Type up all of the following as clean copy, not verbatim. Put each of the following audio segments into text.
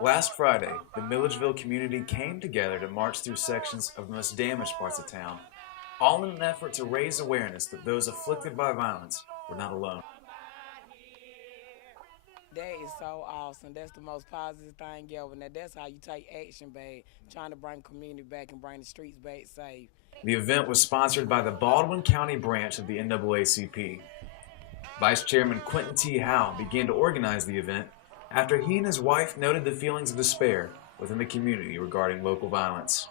Last Friday, the Milledgeville community came together to march through sections of the most damaged parts of town, all in an effort to raise awareness that those afflicted by violence were not alone. That is so awesome. That's the most positive thing ever. Now that's how you take action back, trying to bring community back and bring the streets back safe. The event was sponsored by the Baldwin County branch of the NAACP. Vice Chairman Quentin T. Howe began to organize the event after he and his wife noted the feelings of despair within the community regarding local violence.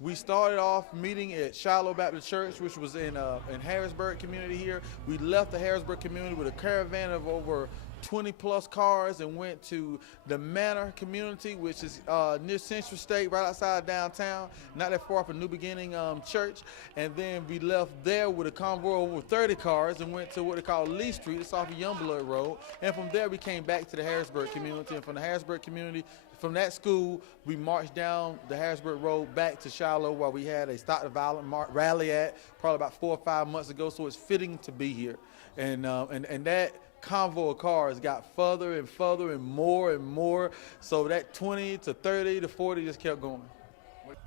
We started off meeting at Shiloh Baptist Church, which was in Harrisburg community here. We left the Harrisburg community with a caravan of over 20 plus cars and went to the Manor community, which is near Central State, right outside downtown, not that far from New Beginning Church. And then we left there with a convoy of over 30 cars and went to what they call Lee Street. It's off of Youngblood Road. And from there we came back to the Harrisburg community. And from the Harrisburg community, from that school, we marched down the Harrisburg Road back to Shiloh, where we had a Stop the Violence rally at probably about 4 or 5 months ago. So it's fitting to be here. And that convoy of cars got further and further and more. So that 20 to 30 to 40 just kept going.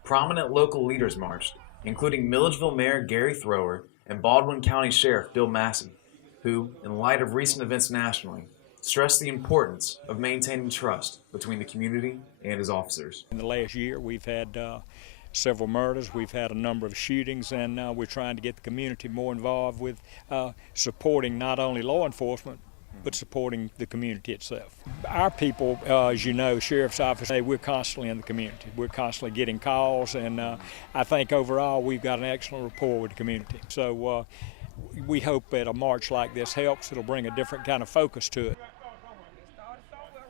Prominent local leaders marched, including Milledgeville Mayor Gary Thrower and Baldwin County Sheriff Bill Massey, who, in light of recent events nationally, stressed the importance of maintaining trust between the community and his officers. In the last year, we've had several murders, we've had a number of shootings, and we're trying to get the community more involved with supporting not only law enforcement, but supporting the community itself. Our people, as you know, Sheriff's Office, we're constantly in the community. We're constantly getting calls, and I think overall we've got an excellent rapport with the community. So we hope that a march like this helps. It'll bring a different kind of focus to it.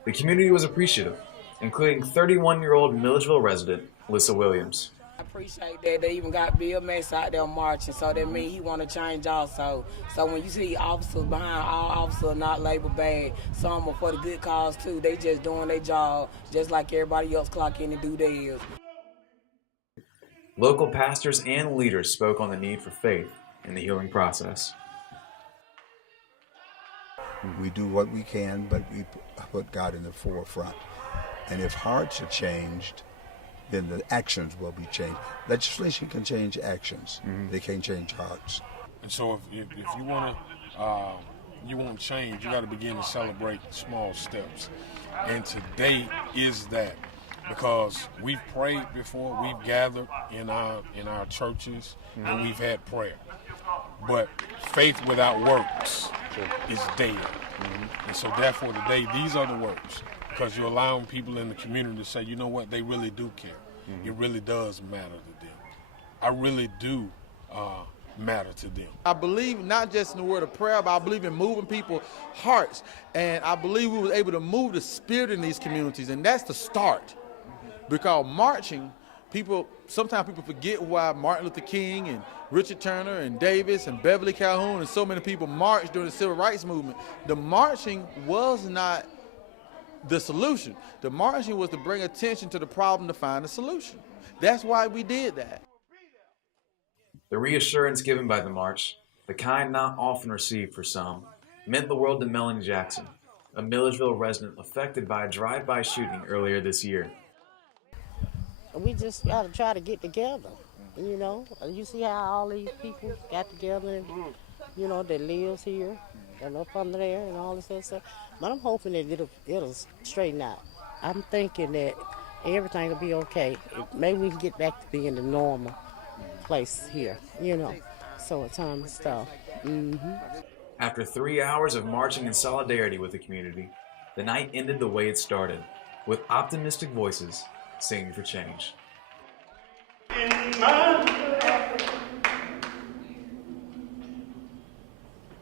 The community was appreciative, including 31-year-old Milledgeville resident Lissa Williams. I appreciate that they even got Bill Mass out there marching, so that means he want to change also. So when you see officers behind, all officers not labeled bad, some are for the good cause too. They just doing their job just like everybody else clock in and do theirs. Local pastors and leaders spoke on the need for faith in the healing process. We do what we can, but we put God in the forefront. And if hearts are changed, then the actions will be changed. Legislation can change actions. They can't change hearts. And so if you want change, you got to begin to celebrate small steps. And today is that, because we've prayed before, we've gathered in our churches, and we've had prayer. But faith without works is dead. And so therefore today, these are the works, because you're allowing people in the community to say, you know what, they really do care. It really does matter to them. I really do matter to them. I believe not just in the word of prayer, but I believe in moving people's hearts. And I believe we were able to move the spirit in these communities, and that's the start. Because marching, sometimes people forget why Martin Luther King and Richard Turner and Davis and Beverly Calhoun and so many people marched during the Civil Rights Movement. The marching was not the solution. The marching was to bring attention to the problem to find a solution. That's why we did that. The reassurance given by the march, the kind not often received for some, meant the world to Melanie Jackson, a Milledgeville resident affected by a drive-by shooting earlier this year. We just got to try to get together, you know. You see how all these people got together, and, you know, that lives here and up under there and all this other stuff. But I'm hoping that it'll straighten out. I'm thinking that everything will be okay. Maybe we can get back to being the normal place here, you know. So it's time to stop. After 3 hours of marching in solidarity with the community, the night ended the way it started, with optimistic voices singing for change. In my life,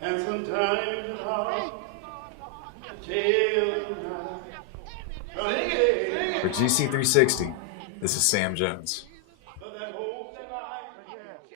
and sometimes it's hard to tell. For GC360, this is Sam Jones.